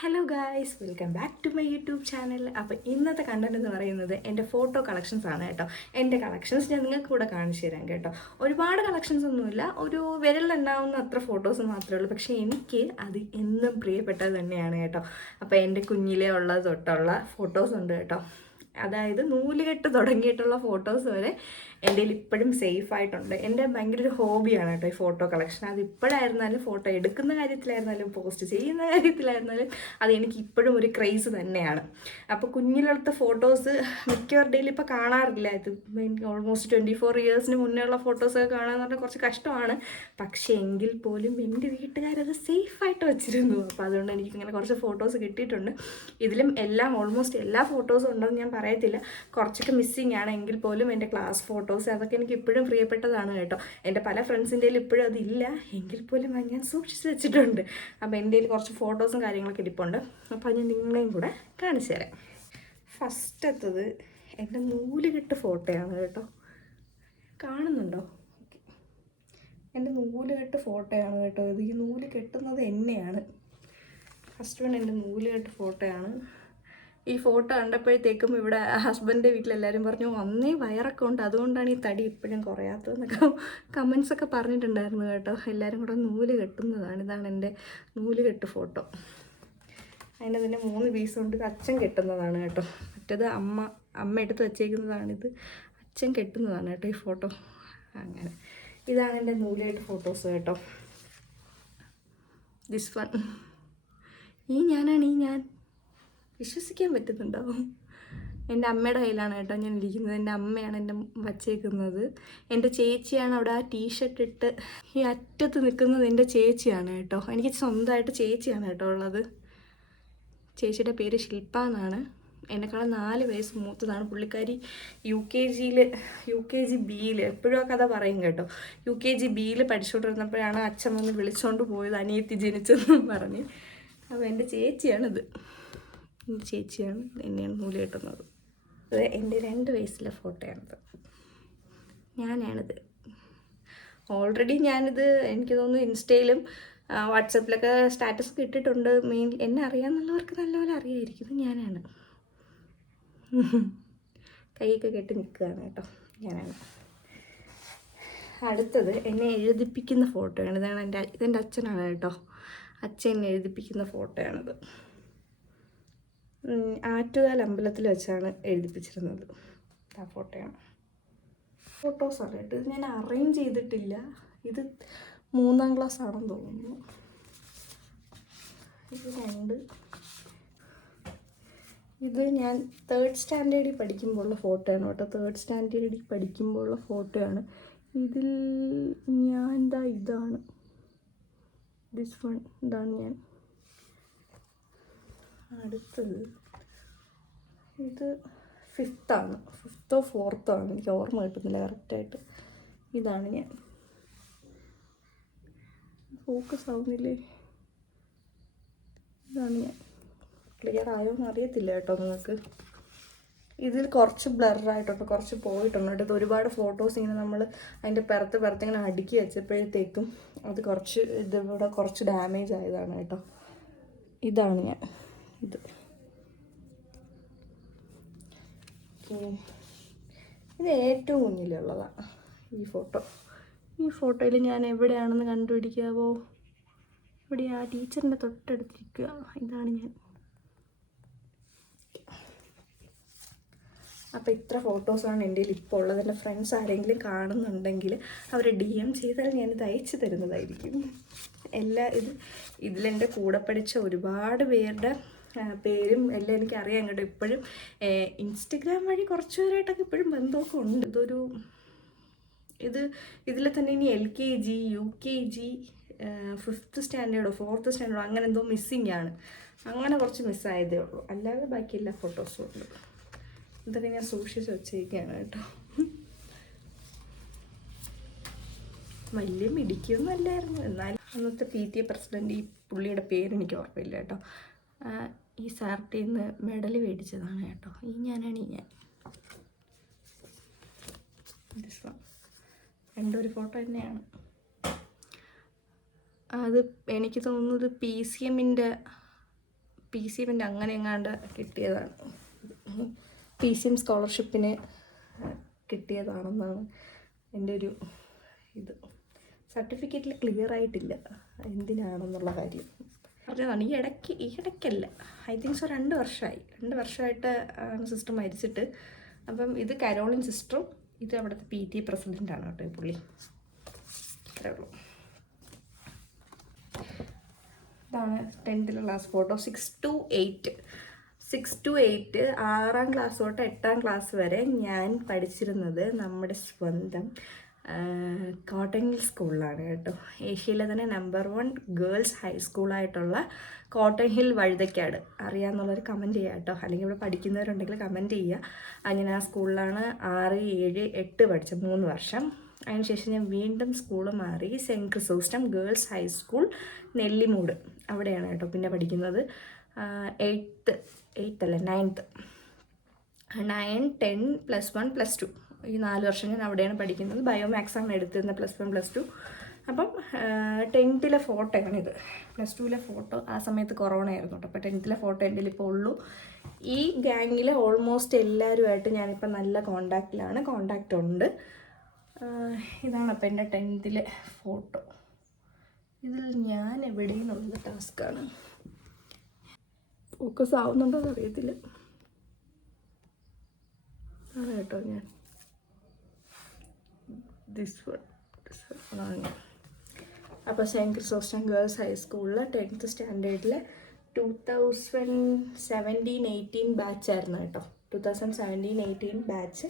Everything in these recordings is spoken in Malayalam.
Hello guys, welcome back to my YouTube channel. അപ്പോൾ ഇന്നത്തെ കണ്ടന്റ് എന്ന് പറയുന്നത് എൻ്റെ ഫോട്ടോ കളക്ഷൻസ് ആണ് കേട്ടോ. എൻ്റെ കളക്ഷൻസ് ഞാൻ നിങ്ങൾക്ക് കൂടെ കാണിച്ചു തരാം കേട്ടോ. ഒരുപാട് കളക്ഷൻസ് ഒന്നുമില്ല, ഒരു വിരലിലുണ്ടാവുന്ന അത്ര ഫോട്ടോസ് മാത്രമേ ഉള്ളൂ. പക്ഷേ എനിക്ക് അത് എന്നും പ്രിയപ്പെട്ടത് തന്നെയാണ് കേട്ടോ. അപ്പോൾ എൻ്റെ കുഞ്ഞിലേ ഉള്ള തൊട്ടുള്ള ഫോട്ടോസ് ഉണ്ട് കേട്ടോ. അതായത് നൂലുകെട്ട് തുടങ്ങിയിട്ടുള്ള ഫോട്ടോസ് വരെ എൻ്റെ കയ്യിൽ ഇപ്പോഴും സേഫ് ആയിട്ടുണ്ട്. എൻ്റെ ഭയങ്കര ഒരു ഹോബിയാണ് കേട്ടോ ഈ ഫോട്ടോ കളക്ഷൻ. അത് ഇപ്പോഴായിരുന്നാലും ഫോട്ടോ എടുക്കുന്ന കാര്യത്തിലായിരുന്നാലും പോസ്റ്റ് ചെയ്യുന്ന കാര്യത്തിലായിരുന്നാലും അത് എനിക്ക് ഇപ്പോഴും ഒരു ക്രേസ് തന്നെയാണ്. അപ്പോൾ കുഞ്ഞിലെടുത്ത ഫോട്ടോസ് മിക്കവരുടെയും ഇപ്പോൾ കാണാറില്ല. ഇത് ഓൾമോസ്റ്റ് 24 ഇയേഴ്സിന് മുന്നേ ഉള്ള ഫോട്ടോസൊക്കെ കാണാമെന്ന് പറഞ്ഞാൽ കുറച്ച് കഷ്ടമാണ്. പക്ഷേ എങ്കിൽ പോലും എൻ്റെ വീട്ടുകാരത് സേഫായിട്ട് വെച്ചിരുന്നു. അപ്പോൾ അതുകൊണ്ട് എനിക്കിങ്ങനെ കുറച്ച് ഫോട്ടോസ് കിട്ടിയിട്ടുണ്ട്. ഇതിലും എല്ലാം ഓൾമോസ്റ്റ് എല്ലാ ഫോട്ടോസും ഉണ്ടെന്ന് ഞാൻ പറയത്തില്ല, കുറച്ചൊക്കെ മിസ്സിങ് ആണ്. എങ്കിൽ പോലും എൻ്റെ ക്ലാസ് ഫോട്ടോസ് അതൊക്കെ എനിക്ക് ഇപ്പോഴും പ്രിയപ്പെട്ടതാണ് കേട്ടോ. എൻ്റെ പല ഫ്രണ്ട്സിൻ്റെ ഇപ്പോഴും അതില്ല, എങ്കിൽ പോലും അത് ഞാൻ സൂക്ഷിച്ച് വെച്ചിട്ടുണ്ട്. അപ്പോൾ എൻ്റെ കയ്യിൽ കുറച്ച് ഫോട്ടോസും കാര്യങ്ങളൊക്കെ ഇരിപ്പുണ്ട്. അപ്പോൾ ഞാൻ നിങ്ങളെയും കൂടെ കാണിച്ചു തരാം. ഫസ്റ്റത്തത് എൻ്റെ നൂലുകെട്ട് ഫോട്ടോയാണ് കേട്ടോ. കാണുന്നുണ്ടോ? എൻ്റെ നൂലുകെട്ട് ഫോട്ടോയാണ് കേട്ടോ. ഇത് ഈ നൂല് കെട്ടുന്നത് എന്നെയാണ്. ഫസ്റ്റ് വൺ എൻ്റെ നൂലുകെട്ട് ഫോട്ടോയാണ്. ഈ ഫോട്ടോ കണ്ടപ്പോഴത്തേക്കും ഇവിടെ ഹസ്ബൻഡിൻ്റെ വീട്ടിലെല്ലാവരും പറഞ്ഞു അന്നേ വയറൊക്കെ ഉണ്ട്, അതുകൊണ്ടാണ് ഈ തടി ഇപ്പോഴും കുറയാത്തതെന്നൊക്കെ കമൻസൊക്കെ പറഞ്ഞിട്ടുണ്ടായിരുന്നു കേട്ടോ. എല്ലാവരും കൂടെ നൂല് കെട്ടുന്നതാണ്. ഇതാണ് എൻ്റെ നൂല് കെട്ട് ഫോട്ടോ. അതിൻ്റെ തന്നെ 3 പീസ് കൊണ്ട് അച്ഛൻ കെട്ടുന്നതാണ് കേട്ടോ. മറ്റേത് അമ്മ എടുത്ത് വച്ചേക്കുന്നതാണിത്, അച്ഛൻ കെട്ടുന്നതാണ് കേട്ടോ ഈ ഫോട്ടോ. അങ്ങനെ ഇതാണ് എൻ്റെ നൂലുകെട്ട് ഫോട്ടോസ് കേട്ടോ. ദിസ് വൺ ഞാൻ വിശ്വസിക്കാൻ പറ്റുന്നുണ്ടോ? എൻ്റെ അമ്മയുടെ കയ്യിലാണ് കേട്ടോ ഞാൻ ഇരിക്കുന്നത്. എൻ്റെ അമ്മയാണ് എൻ്റെ വച്ചേക്കുന്നത്. എൻ്റെ ചേച്ചിയാണ് അവിടെ ആ ടീഷർട്ട് ഇട്ട് ഈ അറ്റത്ത് നിൽക്കുന്നത്. എൻ്റെ ചേച്ചിയാണ് കേട്ടോ. എനിക്ക് സ്വന്തമായിട്ട് ചേച്ചിയാണ് കേട്ടോ ഉള്ളത്. ചേച്ചിയുടെ പേര് ശില്പ എന്നാണ്. എന്നെക്കാളും 4 വയസ്സ് മൂത്തതാണ് പുള്ളിക്കാരി. യു കെ ജി ബിയിൽ എപ്പോഴും ആ കഥ പറയും കേട്ടോ. UKG ബിയിൽ പഠിച്ചുകൊണ്ടിരുന്നപ്പോഴാണ് അച്ഛൻ വന്ന് വിളിച്ചുകൊണ്ട് പോയത് അനിയത്തി ജനിച്ചെന്ന് പറഞ്ഞ്. അപ്പോൾ എൻ്റെ ചേച്ചിയാണിത്. എൻ്റെ ചേച്ചിയാണ് എന്നെയാണ് നൂല് കെട്ടുന്നത്. ഇത് എൻ്റെ 2 വയസ്സിലെ ഫോട്ടോയാണിത്. ഞാനാണിത്. ഓൾറെഡി ഞാനിത് എനിക്ക് തോന്നുന്നു ഇൻസ്റ്റയിലും വാട്സപ്പിലൊക്കെ സ്റ്റാറ്റസ് ഇട്ടിട്ടുണ്ട്. എന്നെ അറിയാമെന്നുള്ളവർക്ക് നല്ലപോലെ അറിയാമായിരിക്കും. ഇത് ഞാനാണ്. കൈയൊക്കെ കെട്ടി നിൽക്കുകയാണ് കേട്ടോ. ഞാനാണ്. അടുത്തത് എന്നെ എഴുതിപ്പിക്കുന്ന ഫോട്ടോയാണ്. ഇതെൻ്റെ അച്ഛനാണ് കേട്ടോ. അച്ഛൻ എന്നെ എഴുതിപ്പിക്കുന്ന ഫോട്ടോയാണിത്. ആറ്റുകാൽ അമ്പലത്തിൽ വെച്ചാണ് എഴുതിപ്പിച്ചിരുന്നത്. ആ ഫോട്ടോയാണ്. ഫോട്ടോസാണ് കേട്ടോ. ഇത് ഞാൻ അറേഞ്ച് ചെയ്തിട്ടില്ല. ഇത് 3ാം ക്ലാസ് ആണെന്ന് തോന്നുന്നു. ഇത് 2. ഇത് ഞാൻ 3rd സ്റ്റാൻഡേർഡിൽ പഠിക്കുമ്പോഴുള്ള ഫോട്ടോയാണ് കേട്ടോ. 3rd സ്റ്റാൻഡേർഡിൽ പഠിക്കുമ്പോഴുള്ള ഫോട്ടോയാണ്. ഇതിൽ ഇതാണ് ദിസ് വൺ. ഇതാണ് ഞാൻ. അടുത്തത് ഇത് 5th ആണ്. 5th or 4th ആണ്, എനിക്ക് ഓർമ്മ കിട്ടുന്നില്ല കറക്റ്റായിട്ട്. ഇതാണ് ഞാൻ. ഫോക്കസ് ആവുന്നില്ലേ? ഇതാണ് ഞാൻ. ക്ലിയർ ആയോ എന്ന് അറിയത്തില്ല കേട്ടോ നിങ്ങൾക്ക്. ഇതിൽ കുറച്ച് ബ്ലറായിട്ടുണ്ട്, കുറച്ച് പോയിട്ടുണ്ട് കേട്ടോ. ഇത് ഒരുപാട് ഫോട്ടോസ് ഇങ്ങനെ നമ്മൾ അതിൻ്റെ പുറത്ത് ഇങ്ങനെ അടുക്കി വെച്ചപ്പോഴത്തേക്കും അത് ഇതിവിടെ കുറച്ച് ഡാമേജ് ആയതാണ് കേട്ടോ. ഇതാണ് ഞാൻ. ഇത് ഏറ്റവും മുന്നിലുള്ളതാണ് ഈ ഫോട്ടോ. ഈ ഫോട്ടോയിൽ ഞാൻ എവിടെയാണെന്ന് കണ്ടുപിടിക്കാവോ? ഇവിടെ ആ ടീച്ചറിൻ്റെ തൊട്ടടുത്തിരിക്കുക. ഇതാണ് ഞാൻ. അപ്പോൾ ഇത്ര ഫോട്ടോസാണ് എൻ്റെ കയ്യിൽ ഇപ്പോൾ ഉള്ളത്. എൻ്റെ ഫ്രണ്ട്സ് ആരെങ്കിലും കാണുന്നുണ്ടെങ്കിൽ അവർ DM ചെയ്താൽ ഞാനിത് അയച്ചു തരുന്നതായിരിക്കും. ഇതിലെൻ്റെ കൂടെ പഠിച്ച ഒരുപാട് പേരുടെ പേരും എല്ലാം എനിക്കറിയാം കേട്ടോ. ഇപ്പോഴും ഇൻസ്റ്റഗ്രാം വഴി കുറച്ച് പേരായിട്ടൊക്കെ ഇപ്പോഴും ബന്ധമൊക്കെ ഉണ്ട്. ഇതിൽ തന്നെ ഇനി LKG UKG 5th സ്റ്റാൻഡേർഡോ 4th സ്റ്റാൻഡേർഡോ അങ്ങനെ എന്തോ മിസ്സിങ് ആണ്. അങ്ങനെ കുറച്ച് മിസ്സായതേ ഉള്ളൂ. അല്ലാതെ ബാക്കി എല്ലാ ഫോട്ടോസും ഉണ്ട്. ഇതൊക്കെ ഞാൻ സൂക്ഷിച്ച് വെച്ചേക്കാണ് കേട്ടോ. വലിയ മിടിക്കൊന്നുമല്ലായിരുന്നു, എന്നാലും അന്നത്തെ PTA പ്രസിഡൻറ്റ്, ഈ പുള്ളിയുടെ പേരെനിക്ക് ഓർമ്മയില്ല കേട്ടോ. ഈ സാർട്ടിൽ നിന്ന് മെഡൽ മേടിച്ചതാണ് കേട്ടോ. ഞാനാണ് ഞാൻ. രണ്ടൊരു ഫോട്ടോ തന്നെയാണ്. അത് എനിക്ക് തോന്നുന്നത് PCMൻ്റെ PCM അങ്ങനെ എങ്ങാണ്ട് കിട്ടിയതാണ്. PCM സ്കോളർഷിപ്പിന് കിട്ടിയതാണെന്നാണ് എൻ്റെ ഒരു ഇത്. സർട്ടിഫിക്കറ്റിൽ ക്ലിയർ ആയിട്ടില്ല എന്തിനാണെന്നുള്ള കാര്യം. പറഞ്ഞതാണ് ഈ ഇടയ്ക്കല്ല, ഐ തിങ്ക് സോ 2 വർഷമായിട്ട് സിസ്റ്റർ മരിച്ചിട്ട്. അപ്പം ഇത് കരോളിൻ സിസ്റ്ററും ഇത് അവിടുത്തെ PTA പ്രസിഡൻ്റാണ് കേട്ടോ ഈ പുള്ളി. അത്രേ ഉള്ളൂ. ഇതാണ് 10th class photo. 6 to 8 6 class തൊട്ട് 8ാം ക്ലാസ് വരെ ഞാൻ പഠിച്ചിരുന്നത് നമ്മുടെ സ്വന്തം കോട്ടൺ ഹിൽ സ്കൂളിലാണ് കേട്ടോ. ഏഷ്യയിലെ തന്നെ നമ്പർ 1 ഗേൾസ് ഹൈസ്കൂളായിട്ടുള്ള കോട്ടൺ ഹിൽ വഴുതക്കാട്. അറിയാമെന്നുള്ളവർ കമൻറ്റ് ചെയ്യുക കേട്ടോ, അല്ലെങ്കിൽ ഇവിടെ പഠിക്കുന്നവരുണ്ടെങ്കിൽ കമൻറ്റ് ചെയ്യുക. അങ്ങനെ ആ സ്കൂളിലാണ് 6, 7, 8 പഠിച്ചത് 3 വർഷം. അതിനുശേഷം ഞാൻ വീണ്ടും സ്കൂൾ മാറി saint Chrysostom girls high school Nellimood, അവിടെയാണ് കേട്ടോ പിന്നെ പഠിക്കുന്നത്. 9th 9, 10, +1, +2 ഈ 4 വർഷം ഞാൻ അവിടെയാണ് പഠിക്കുന്നത്. ബയോമാക്സാണ് എടുത്തിരുന്നത് +1, +2. അപ്പം 10th ഫോട്ടോയാണിത്. +2 ഫോട്ടോ ആ സമയത്ത് കൊറോണ ആയിരുന്നു കേട്ടോ. അപ്പോൾ 10th ഫോട്ടോ എൻ്റെ ഇപ്പോൾ ഉള്ളൂ. ഈ ഗ്യാങ്ങിൽ ഓൾമോസ്റ്റ് എല്ലാവരുമായിട്ട് ഞാനിപ്പോൾ നല്ല കോണ്ടാക്റ്റ് ഉണ്ട്. ഇതാണ് അപ്പോൾ എൻ്റെ 10th ഫോട്ടോ. ഇതിൽ ഞാൻ എവിടെയെന്നുള്ളത് ടാസ്ക്കാണ്. ഫോക്കസ് ആവുന്നുണ്ടോ എന്ന് അറിയത്തില്ല. ആണ് കേട്ടോ ഞാൻ ദിസ് വൺ ആണ്. അപ്പോൾ സെൻറ്റ് ക്രിസോസ്റ്റം ഗേൾസ് ഹൈസ്കൂളിൽ 10th സ്റ്റാൻഡേർഡിൽ 2017-18 ബാച്ചായിരുന്നു കേട്ടോ. 2017-18 ബാച്ച്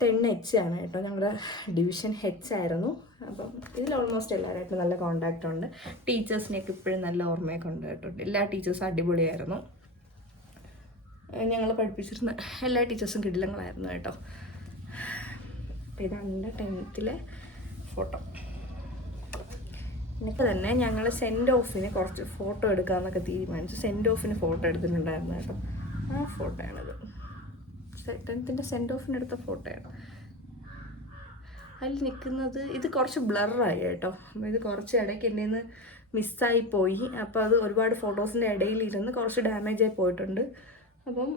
10H ആണ് കേട്ടോ. ഞങ്ങളുടെ ഡിവിഷൻ H ആയിരുന്നു. അപ്പം ഇതിൽ ഓൾമോസ്റ്റ് എല്ലാവരുമായിട്ട് നല്ല കോണ്ടാക്റ്റ് ഉണ്ട്. ടീച്ചേഴ്സിനെയൊക്കെ ഇപ്പോഴും നല്ല ഓർമ്മയൊക്കെ ഉണ്ട് കേട്ടോ. എല്ലാ ടീച്ചേഴ്സും അടിപൊളിയായിരുന്നു. ഞങ്ങൾ പഠിപ്പിച്ചിരുന്ന എല്ലാ ടീച്ചേഴ്സും കിടിലങ്ങളായിരുന്നു കേട്ടോ. അപ്പോൾ ഇതാണ് എൻ്റെ 10th ഫോട്ടോ. എന്നിട്ട് തന്നെ ഞങ്ങൾ സെൻഡ് ഓഫിന് കുറച്ച് ഫോട്ടോ എടുക്കാമെന്നൊക്കെ തീരുമാനിച്ചു. സെൻഡ് ഓഫിന് ഫോട്ടോ എടുത്തിട്ടുണ്ടായിരുന്നു കേട്ടോ. ആ ഫോട്ടോയാണിത്. 10th സെൻഡ് ഓഫിന് എടുത്ത ഫോട്ടോയാണ്. അതിൽ നിൽക്കുന്നത് ഇത് കുറച്ച് ബ്ലറായി കേട്ടോ. അപ്പോൾ ഇത് കുറച്ച് ഇടയ്ക്ക് എൻ്റെ നിന്ന് മിസ്സായി പോയി. അപ്പോൾ അത് ഒരുപാട് ഫോട്ടോസിൻ്റെ ഇടയിലിരുന്ന് കുറച്ച് ഡാമേജായി പോയിട്ടുണ്ട്. അപ്പം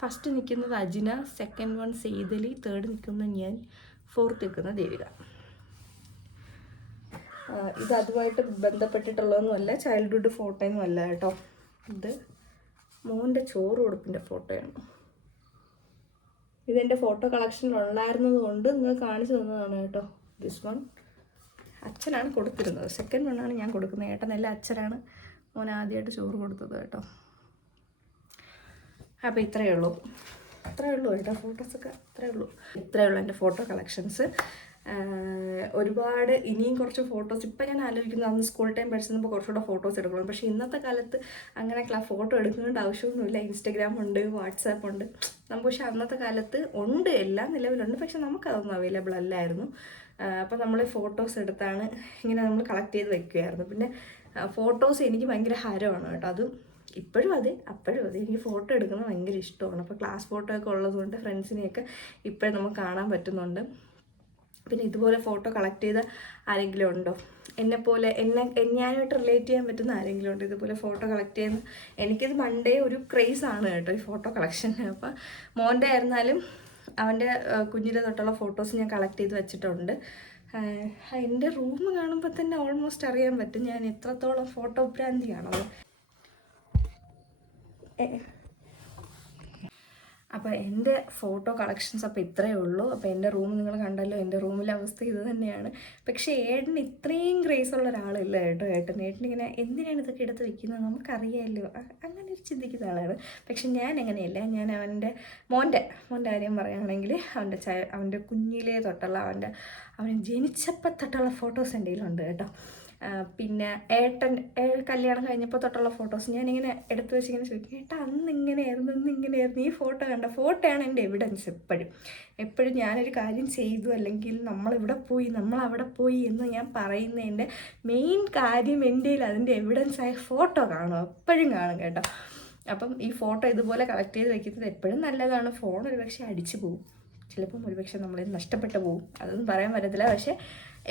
ഫസ്റ്റ് നിൽക്കുന്നത് Ajina, second one Saithali, third നിൽക്കുന്ന ഞാൻ, ഫോർത്ത് നിൽക്കുന്ന ദേവിക. ഇത് അതുമായിട്ട് ബന്ധപ്പെട്ടിട്ടുള്ളതൊന്നുമല്ല, ചൈൽഡ്ഹുഡ് ഫോട്ടോയൊന്നും അല്ല കേട്ടോ. ഇത് മോൻ്റെ ചോറ് കൊടുപ്പിൻ്റെ ഫോട്ടോയാണ്. ഇതെൻ്റെ ഫോട്ടോ കളക്ഷനിൽ ഉണ്ടായിരുന്നത് കൊണ്ട് നിങ്ങൾ കാണിച്ചു തന്നതാണ് കേട്ടോ. ദിസ് വൺ അച്ഛനാണ് കൊടുത്തിരുന്നത്. സെക്കൻഡ് വണ്ണാണ് ഞാൻ കൊടുക്കുന്നത്. ഏട്ടനല്ല, അച്ഛനാണ് മോൻ ആദ്യമായിട്ട് ചോറ് കൊടുത്തത് കേട്ടോ. അപ്പോൾ ഇത്രയേ ഉള്ളൂ കേട്ടോ. ഫോട്ടോസൊക്കെ ഇത്രയേ ഉള്ളൂ എൻ്റെ ഫോട്ടോ കളക്ഷൻസ്. ഒരുപാട് ഇനിയും കുറച്ച് ഫോട്ടോസ് ഇപ്പം ഞാൻ ആലോചിക്കുന്നത്, അന്ന് സ്കൂൾ ടൈം പഠിച്ചപ്പോൾ കുറച്ചുകൂടെ ഫോട്ടോസ് എടുക്കണം. പക്ഷേ ഇന്നത്തെ കാലത്ത് അങ്ങനെ ഫോട്ടോ എടുക്കേണ്ട ആവശ്യമൊന്നുമില്ല. ഇൻസ്റ്റഗ്രാം ഉണ്ട്, വാട്സാപ്പ് ഉണ്ട് നമുക്ക്. പക്ഷേ അന്നത്തെ കാലത്ത് ഉണ്ട്, എല്ലാം നിലവിലുണ്ട്. പക്ഷെ നമുക്കതൊന്നും അവൈലബിൾ അല്ലായിരുന്നു. അപ്പോൾ നമ്മൾ ഫോട്ടോസ് എടുത്താണ് ഇങ്ങനെ നമ്മൾ കളക്ട് ചെയ്ത് വെക്കുമായിരുന്നു. പിന്നെ ഫോട്ടോസ് എനിക്ക് ഭയങ്കര ഹരമാണ് കേട്ടോ. അതും ഇപ്പോഴും അതെ, അപ്പോഴും അതെ. എനിക്ക് ഫോട്ടോ എടുക്കുന്നത് ഭയങ്കര ഇഷ്ടമാണ്. അപ്പോൾ ക്ലാസ് ഫോട്ടോ ഒക്കെ ഉള്ളതുകൊണ്ട് ഫ്രണ്ട്സിനെയൊക്കെ ഇപ്പോഴും നമുക്ക് കാണാൻ പറ്റുന്നുണ്ട്. പിന്നെ ഇതുപോലെ ഫോട്ടോ കളക്ട് ചെയ്ത ആരെങ്കിലും ഉണ്ടോ? എന്നെപ്പോലെ ഞാനുമായിട്ട് റിലേറ്റ് ചെയ്യാൻ പറ്റുന്ന ആരെങ്കിലും ഉണ്ടോ ഇതുപോലെ ഫോട്ടോ കളക്ട് ചെയ്യുന്ന? എനിക്കിത് പണ്ടേ ഒരു ക്രേസാണ് കേട്ടോ ഈ ഫോട്ടോ കളക്ഷൻ. അപ്പം മോൻ്റെ ആയിരുന്നാലും അവൻ്റെ കുഞ്ഞിലെ തൊട്ടുള്ള ഫോട്ടോസ് ഞാൻ കളക്ട് ചെയ്ത് വെച്ചിട്ടുണ്ട്. എൻ്റെ റൂം കാണുമ്പോൾ തന്നെ ഓൾമോസ്റ്റ് അറിയാൻ പറ്റും ഞാൻ എത്രത്തോളം ഫോട്ടോ ഭ്രാന്തിയാണത്. അപ്പോൾ എൻ്റെ ഫോട്ടോ കളക്ഷൻസ് അപ്പോൾ ഇത്രയേ ഉള്ളൂ. അപ്പോൾ എൻ്റെ റൂം നിങ്ങൾ കണ്ടല്ലോ. എൻ്റെ റൂമിലെ അവസ്ഥ ഇത് തന്നെയാണ്. പക്ഷേ ഏട്ടന് ഇത്രയും ക്രേസ് ഉള്ള ഒരാളില്ല കേട്ടോ. ഏട്ടനിങ്ങനെ എന്തിനാണ് ഇതൊക്കെ എടുത്ത് വെക്കുന്നത്, നമുക്കറിയാമല്ലോ, അങ്ങനെ ഒരു ചിന്തിക്കുന്ന ആളാണ്. പക്ഷെ ഞാൻ അങ്ങനെയല്ല. ഞാൻ മോൻ്റെ കാര്യം പറയുകയാണെങ്കിൽ അവൻ്റെ കുഞ്ഞിലേ തൊട്ടുള്ള അവൻ ജനിച്ചപ്പോൾ തൊട്ടുള്ള ഫോട്ടോസ് എൻ്റെ കയ്യിലുണ്ട് കേട്ടോ. പിന്നെ കല്യാണം കഴിഞ്ഞപ്പോൾ തൊട്ടുള്ള ഫോട്ടോസ് ഞാനിങ്ങനെ എടുത്തു വെച്ചിങ്ങനെ ചോദിക്കും, ഏട്ടാ അന്ന് ഇങ്ങനെയായിരുന്നു, ഈ ഫോട്ടോ കണ്ട ഫോട്ടോയാണ് എൻ്റെ എവിഡൻസ്. എപ്പോഴും ഞാനൊരു കാര്യം ചെയ്തു, അല്ലെങ്കിൽ നമ്മളവിടെ പോയി എന്ന് ഞാൻ പറയുന്നതിൻ്റെ മെയിൻ കാര്യം എൻ്റെ കയ്യിൽ അതിൻ്റെ എവിഡൻസായ ഫോട്ടോ കാണും, എപ്പോഴും കാണും കേട്ടോ. അപ്പം ഈ ഫോട്ടോ ഇതുപോലെ കളക്ട് ചെയ്ത് വെക്കുന്നത് എപ്പോഴും നല്ലതാണ്. ഫോൺ ഒരുപക്ഷെ അടിച്ചു പോകും, ചിലപ്പം ഒരുപക്ഷെ നമ്മളിത് നഷ്ടപ്പെട്ടു പോകും, അതൊന്നും പറയാൻ പറ്റത്തില്ല. പക്ഷേ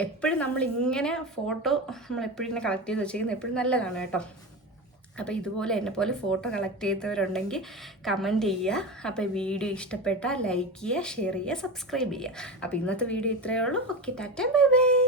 എപ്പോഴും നമ്മളിങ്ങനെ ഫോട്ടോ നമ്മളെപ്പോഴും ഇങ്ങനെ കളക്ട് ചെയ്ത് വെച്ചിരിക്കുന്നത് എപ്പോഴും നല്ലതാണ് കേട്ടോ. അപ്പോൾ ഇതുപോലെ എന്നെപ്പോലെ ഫോട്ടോ കളക്ട് ചെയ്തവരുണ്ടെങ്കിൽ കമൻറ്റ് ചെയ്യുക. അപ്പോൾ വീഡിയോ ഇഷ്ടപ്പെട്ടാൽ ലൈക്ക് ചെയ്യുക, ഷെയർ ചെയ്യുക, സബ്സ്ക്രൈബ് ചെയ്യുക. അപ്പോൾ ഇന്നത്തെ വീഡിയോ ഇത്രയേ ഉള്ളൂ. Okay, Tata, bye bye.